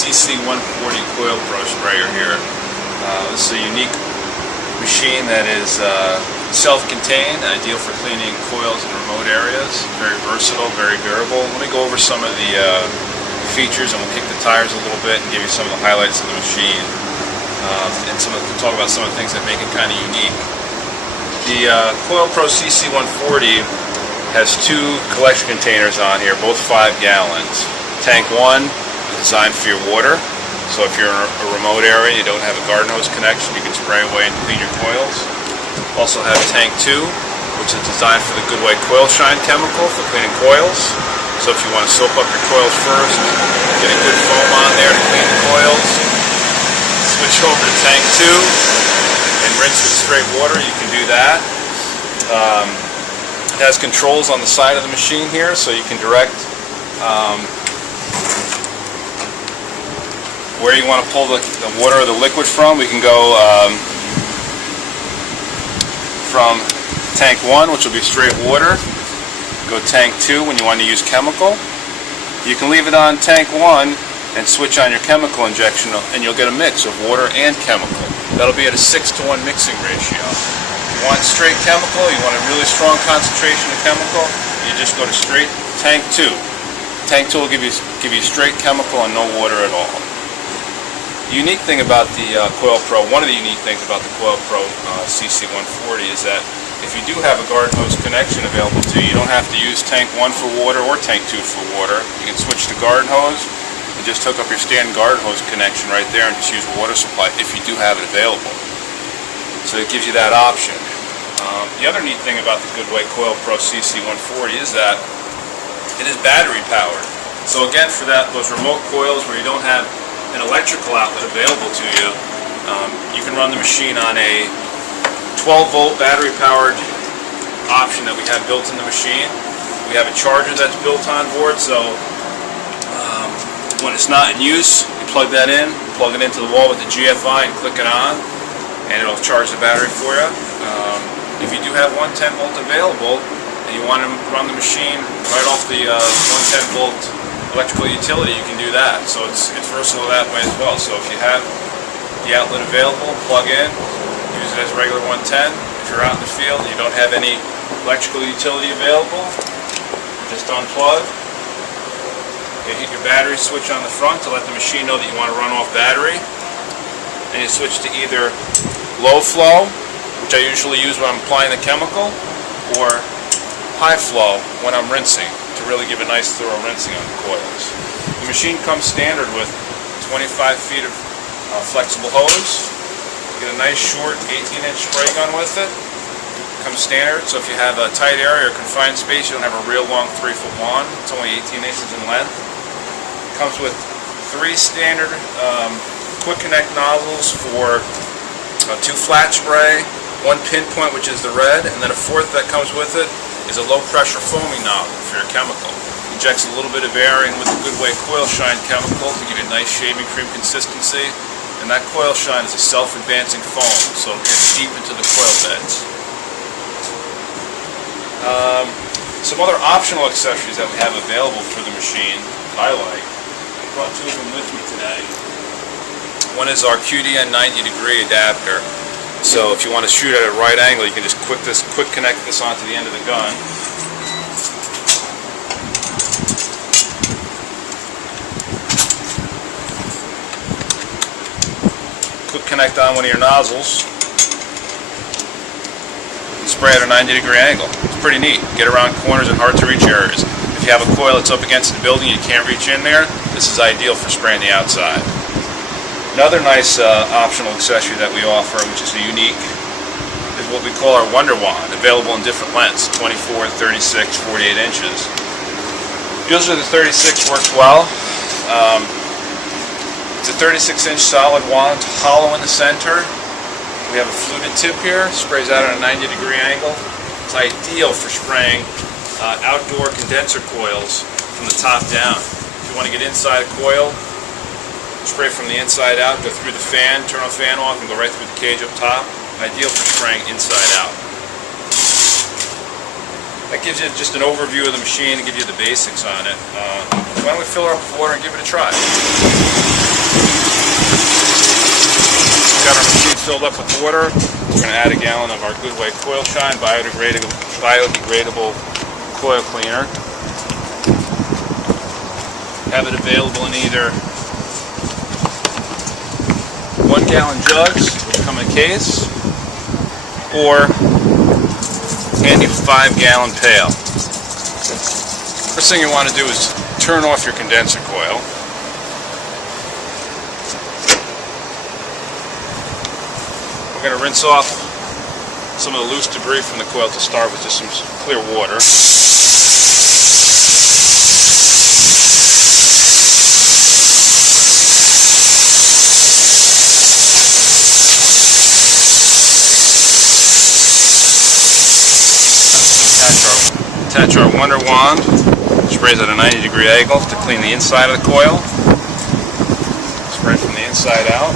CC140 CoilPro sprayer here. This is a unique machine that is self-contained, ideal for cleaning coils in remote areas. Very versatile, very durable. Let me go over some of the features, and we'll kick the tires a little bit and give you some of the highlights of the machine, and we'll talk about some of the things that make it kind of unique. The CoilPro CC140 has two collection containers on here, both 5 gallons. Tank 1 is designed for your water, so if you're in a remote area and you don't have a garden hose connection, you can spray away and clean your coils. Also have Tank 2, which is designed for the Goodway CoilShine chemical for cleaning coils. So if you want to soap up your coils first, get a good foam on there to clean the coils, switch over to Tank 2 and rinse with straight water, you can do that. It has controls on the side of the machine here, so you can direct where you want to pull the water or the liquid from. We can go from Tank 1, which will be straight water, go Tank 2 when you want to use chemical. You can leave it on Tank 1 and switch on your chemical injection, and you'll get a mix of water and chemical. That'll be at a 6-to-1 mixing ratio. If you want straight chemical, you want a really strong concentration of chemical, you just go to straight Tank 2. Tank 2 will give you straight chemical and no water at all. The unique thing about the CoilPro, one of the unique things about the CoilPro CC140 is that if you do have a garden hose connection available to you, you don't have to use Tank 1 for water or Tank 2 for water. You can switch to garden hose and just hook up your standard garden hose connection right there and just use a water supply if you do have it available. So it gives you that option. The other neat thing about the Goodway CoilPro CC140 is that it is battery powered. So again, for those remote coils where you don't have an electrical outlet available to you, you can run the machine on a 12-volt battery powered option that we have built in the machine. We have a charger that's built on board, so when it's not in use, you plug that in, plug it into the wall with the GFI and click it on, and it'll charge the battery for you. If you do have 110 volt available and you want to run the machine right off the 110 volt electrical utility, you can do that. So it's versatile that way as well. So if you have the outlet available, plug in, use it as regular 110. If you're out in the field and you don't have any electrical utility available, just unplug. You hit your battery switch on the front to let the machine know that you want to run off battery. And you switch to either low flow, which I usually use when I'm applying the chemical, or high flow when I'm rinsing, to really give a nice thorough rinsing on the coils. The machine comes standard with 25 feet of flexible hose. You get a nice short 18-inch spray gun with it. Comes standard, so if you have a tight area or confined space, you don't have a real long 3-foot wand. It's only 18 inches in length. Comes with 3 standard quick connect nozzles for 2 flat spray, 1 pinpoint, which is the red, and then a 4th that comes with it is a low pressure foaming nozzle for your chemical. Injects a little bit of air in with the Goodway CoilShine chemical to give you a nice shaving cream consistency, and that CoilShine is a self-advancing foam, so it gets deep into the coil beds. Some other optional accessories that we have available for the machine I like. I brought 2 of them with me today. One is our QDN 90-degree adapter. So if you want to shoot at a right angle, you can just quick connect this onto the end of the gun. Quick connect on one of your nozzles. And spray at a 90-degree angle. It's pretty neat. Get around corners and hard to reach areas. If you have a coil that's up against the building, you can't reach in there, this is ideal for spraying the outside. Another nice optional accessory that we offer, which is unique, is what we call our Wonder Wand, available in different lengths, 24, 36, 48 inches. Usually the 36 works well. It's a 36-inch solid wand, hollow in the center. We have a fluted tip here, sprays out at a 90-degree angle. It's ideal for spraying outdoor condenser coils from the top down. If you want to get inside a coil, spray from the inside out, go through the fan, turn the fan off, and go right through the cage up top. Ideal for spraying inside out. That gives you just an overview of the machine and give you the basics on it. Why don't we fill her up with water and give it a try? Got our machine filled up with water. We're going to add a gallon of our Goodway CoilShine biodegradable coil cleaner. Have it available in either 1 gallon jugs, which come in a case, or handy 5 gallon pail. First thing you want to do is turn off your condenser coil. We're going to rinse off some of the loose debris from the coil to start with, just some clear water. Attach our Wonder Wand, sprays at a 90-degree angle to clean the inside of the coil. Spray from the inside out.